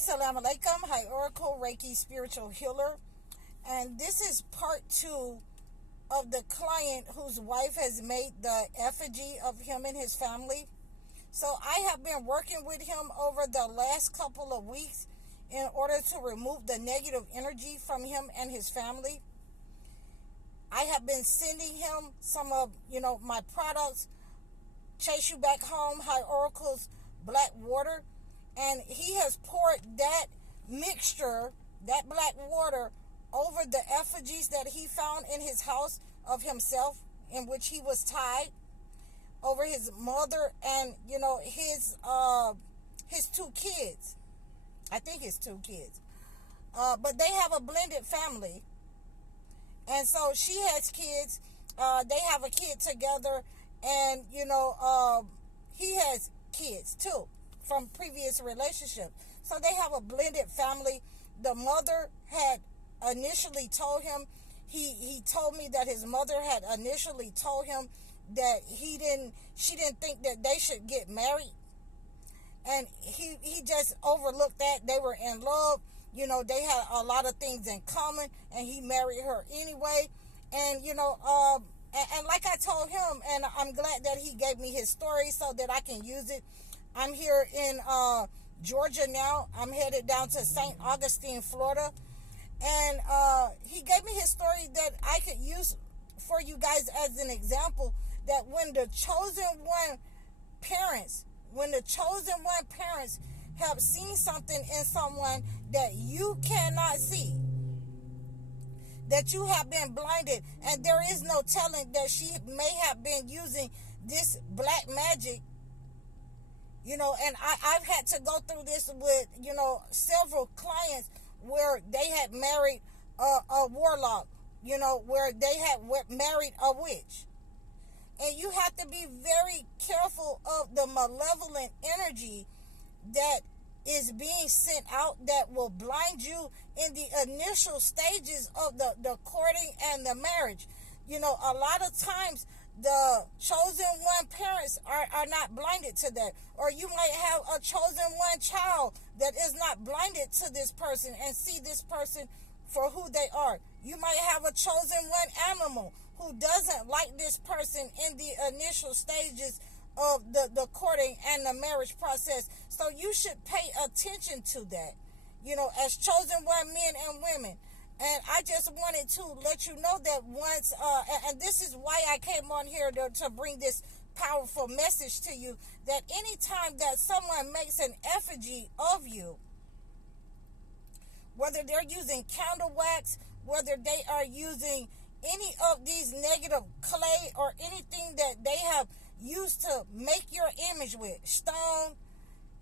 Salam Alaikum. Hi, Oracle Reiki Spiritual Healer. And this is part 2 of the client whose wife has made the effigy of him and his family. So I have been working with him over the last couple of weeks in order to remove the negative energy from him and his family. I have been sending him some of, my products, Chase You Back Home, High Oracle's Black Water. And he has poured that mixture, that black water, over the effigies that he found in his house of himself, in which he was tied, over his mother and, his 2 kids. I think his 2 kids. But they have a blended family. And so she has kids. They have a kid together. And, he has kids too from previous relationships. So they have a blended family. The mother had initially told him, he told me that his mother had initially told him that she didn't think that they should get married. And he just overlooked that. They were in love. They had a lot of things in common, and he married her anyway. And, and like I told him, and I'm glad that he gave me his story so that I can use it. I'm here in Georgia now. I'm headed down to St. Augustine, Florida. And he gave me his story that I could use for you guys as an example, that when the chosen one parents have seen something in someone that you cannot see, that you have been blinded, and there is no telling that she may have been using this black magic. And I've had to go through this with, several clients where they had married a warlock, where they had married a witch. And you have to be very careful of the malevolent energy that is being sent out that will blind you in the initial stages of the courting and the marriage. A lot of times the chosen one parents are not blinded to that. Or you might have a chosen one child that is not blinded to this person and see this person for who they are. You might have a chosen one animal who doesn't like this person in the initial stages of the courting and the marriage process. So you should pay attention to that, as chosen one men and women. And I just wanted to let you know that once, and this is why I came on here to bring this powerful message to you, that anytime that someone makes an effigy of you, whether they're using candle wax, whether they are using any of these negative clay or anything that they have used to make your image with, stone,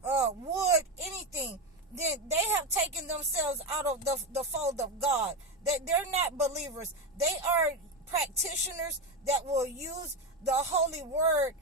wood, anything, then they have taken themselves out of the fold of God. That they're not believers. They are practitioners that will use the holy word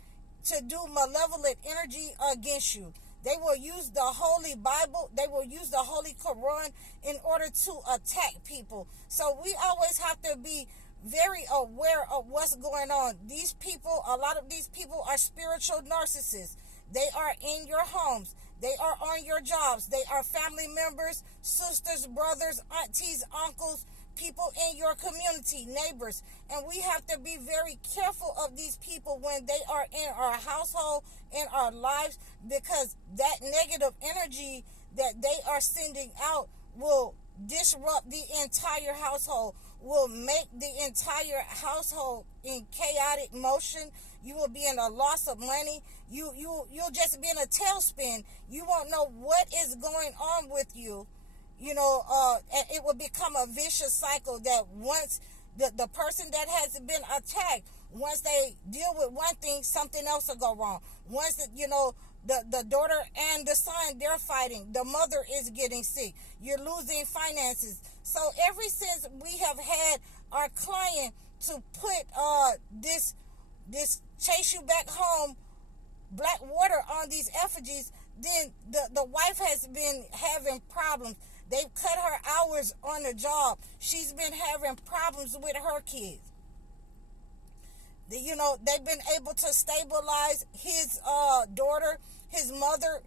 to do malevolent energy against you. They will use the Holy Bible. They will use the Holy Quran in order to attack people. So we always have to be very aware of what's going on. These people, a lot of these people are spiritual narcissists. They are in your homes. They are on your jobs. They are family members, sisters, brothers, aunties, uncles, people in your community, neighbors. And we have to be very careful of these people when they are in our household, in our lives, because that negative energy that they are sending out will disrupt the entire household, will make the entire household in chaotic motion. You will be in a loss of money. You'll just be in a tailspin. You won't know what is going on with you. And it will become a vicious cycle that once the person that has been attacked, once they deal with one thing, something else will go wrong. Once the daughter and the son, they're fighting. The mother is getting sick. You're losing finances. So ever since we have had our client to put this Chase You Back Home black water on these effigies, then the wife has been having problems. They've cut her hours on the job. She's been having problems with her kids. They've been able to stabilize his daughter, his mother,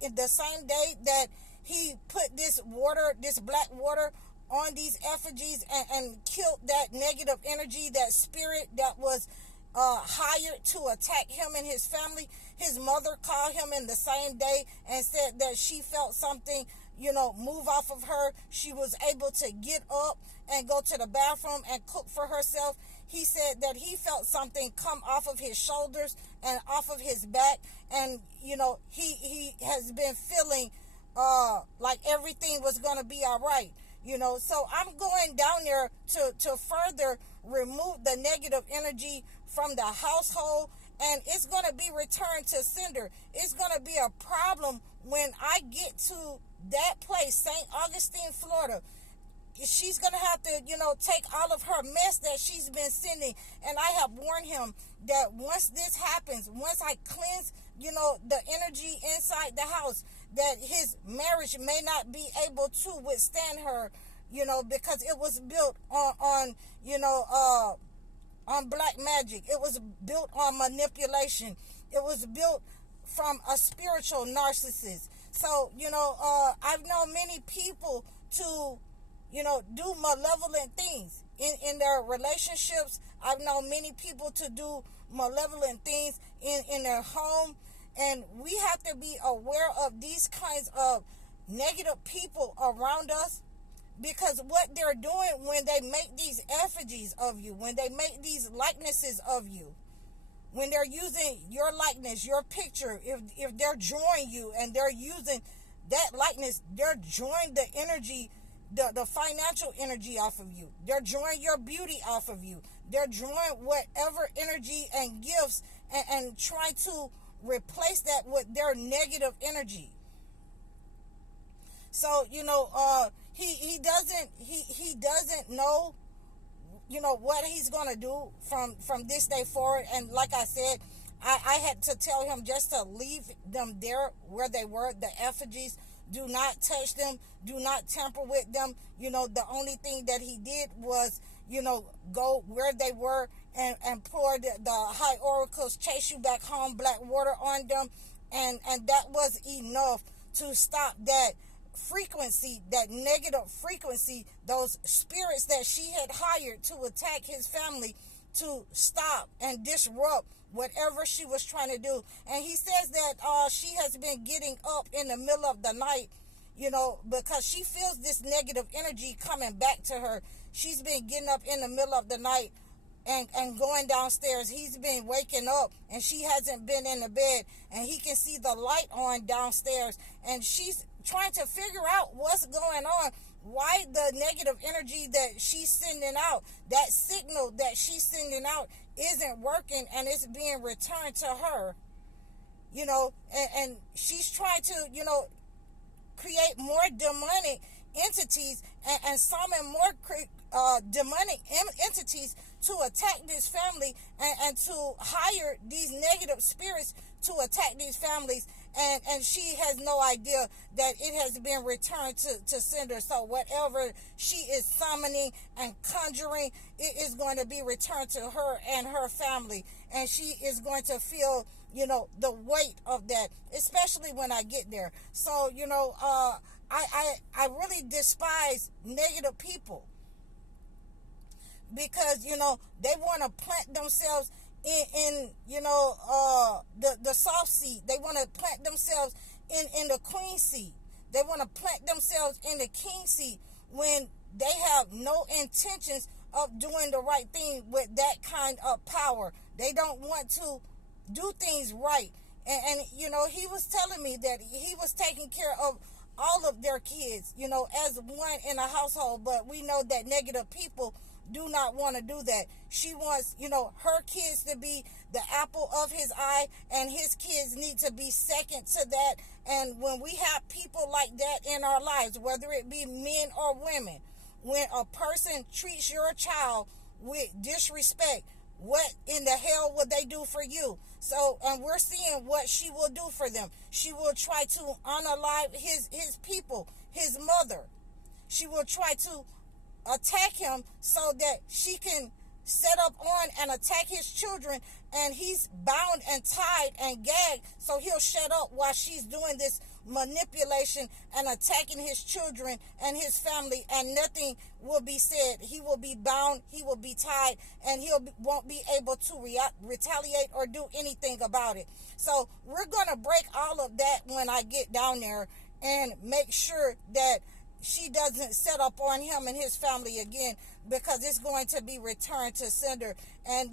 in the same day that he put this water, this black water, on these effigies and killed that negative energy, that spirit that was hired to attack him and his family. His mother called him in the same day and said that she felt something, move off of her. She was able to get up and go to the bathroom and cook for herself. He said that he felt something come off of his shoulders and off of his back. And, he has been feeling like everything was going to be all right. So I'm going down there to further remove the negative energy from the household, and it's going to be returned to sender. It's going to be a problem when I get to that place, St. Augustine, Florida. She's going to have to, take all of her mess that she's been sending. And I have warned him that once this happens, once I cleanse, the energy inside the house, that his marriage may not be able to withstand her, because it was built on black magic. It was built on manipulation. It was built from a spiritual narcissist. So, I've known many people to, do malevolent things in their relationships. I've known many people to do malevolent things in their home. And we have to be aware of these kinds of negative people around us, because what they're doing when they make these effigies of you, when they make these likenesses of you, when they're using your likeness, your picture, if they're drawing you and they're using that likeness, they're drawing the energy, the financial energy off of you. They're drawing your beauty off of you. They're drawing whatever energy and gifts and trying to replace that with their negative energy. So, he doesn't know, what he's going to do from this day forward. And like I said, I had to tell him just to leave them there where they were, the effigies. Do not touch them. Do not tamper with them. The only thing that he did was, go where they were and pour the high oracles, chase you back home, black water on them. And that was enough to stop that frequency, that negative frequency, those spirits that she had hired to attack his family, to stop and disrupt whatever she was trying to do. And he says that she has been getting up in the middle of the night, because she feels this negative energy coming back to her. She's been getting up in the middle of the night and going downstairs. He's been waking up and she hasn't been in the bed, and he can see the light on downstairs, and she's trying to figure out what's going on, why the negative energy that she's sending out, that signal that she's sending out, isn't working, and it's being returned to her, and she's trying to, create more demonic entities and summon more demonic entities to attack this family and to hire these negative spirits to attack these families. And she has no idea that it has been returned to sender. So whatever she is summoning and conjuring, it is going to be returned to her and her family. And she is going to feel, the weight of that, especially when I get there. So, I really despise negative people, because, they want to plant themselves in the soft seat. They want to plant themselves in the queen seat. They want to plant themselves in the king seat when they have no intentions of doing the right thing with that kind of power. They don't want to do things right. And he was telling me that he was taking care of all of their kids, as one in a household. But we know that negative people do not want to do that. She wants, her kids to be the apple of his eye, and his kids need to be second to that. And when we have people like that in our lives, whether it be men or women, when a person treats your child with disrespect, what in the hell would they do for you? So, and we're seeing what she will do for them. She will try to unalive his people, his mother. She will try to attack him so that she can set up on and attack his children, and he's bound and tied and gagged, so he'll shut up while she's doing this manipulation and attacking his children and his family, and nothing will be said. He will be bound, he will be tied, and won't be able to retaliate or do anything about it. So we're going to break all of that when I get down there, and make sure that she doesn't set up on him and his family again, because it's going to be returned to sender. And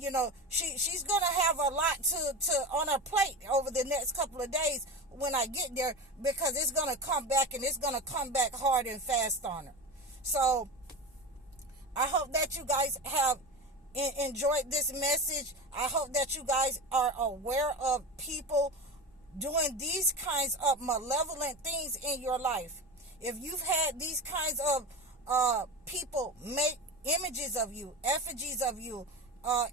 she's going to have a lot to on her plate over the next couple of days when I get there, because it's going to come back, and it's going to come back hard and fast on her. So I hope that you guys have enjoyed this message. I hope that you guys are aware of people doing these kinds of malevolent things in your life. If you've had these kinds of people make images of you, effigies of you,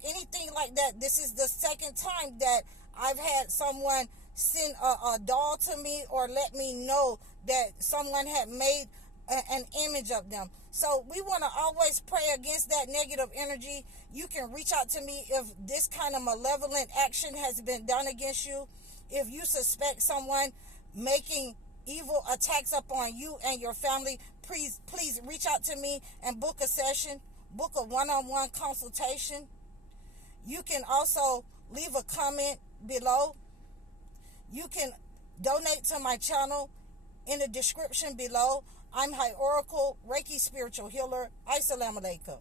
anything like that, this is the second time that I've had someone send a doll to me or let me know that someone had made an image of them. So we want to always pray against that negative energy. You can reach out to me if this kind of malevolent action has been done against you. If you suspect someone making evil attacks upon you and your family, please reach out to me and book a session, book a one-on-one consultation. You can also leave a comment below. You can donate to my channel in the description below. I'm High Oracle, Reiki Spiritual Healer. Assalamu alaikum.